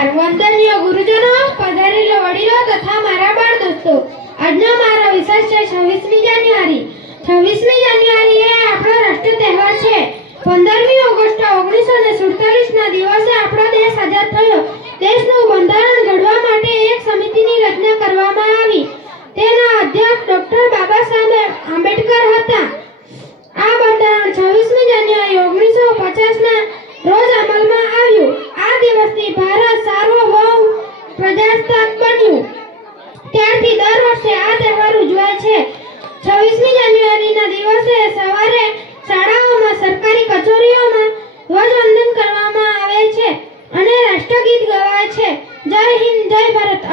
નમસ્કાર વંદનીય ગુરુજનો, પધારેલા વડીલો તથા મારા બાળ દોસ્તો, આજનો મારો વિષય છે 26મી જાન્યુઆરી. 26મી જાન્યુઆરી એ આપણો રાષ્ટ્રીય તહેવાર છે. 15મી ઓગસ્ટ 1947 ના દિવસે આપણો દેશ આઝાદ થયો. દેશનું બંધારણ ઘડવા માટે એક સમિતિની રચના કરવામાં આવી. તેના અધ્યક્ષ ડોક્ટર બાબા સાહેબ આંબેડકર હતા. આ બંધારણ 26મી જાન્યુઆરી 1950 ના રોજ અમલમાં આવ્યું. આ દિવસથી ભારત સાર્વભૌમ પ્રજાસત્તાક બન્યું. ત્યારથી દર વર્ષે આ તહેવાર ઉજવાય છે. 26મી જાન્યુઆરીના દિવસે સવારે શાળાઓમાં, સરકારી કચેરીઓમાં ધ્વજવંદન કરવામાં આવે છે અને રાષ્ટ્રગીત ગવાય છે. જય હિન્દ, જય ભારત.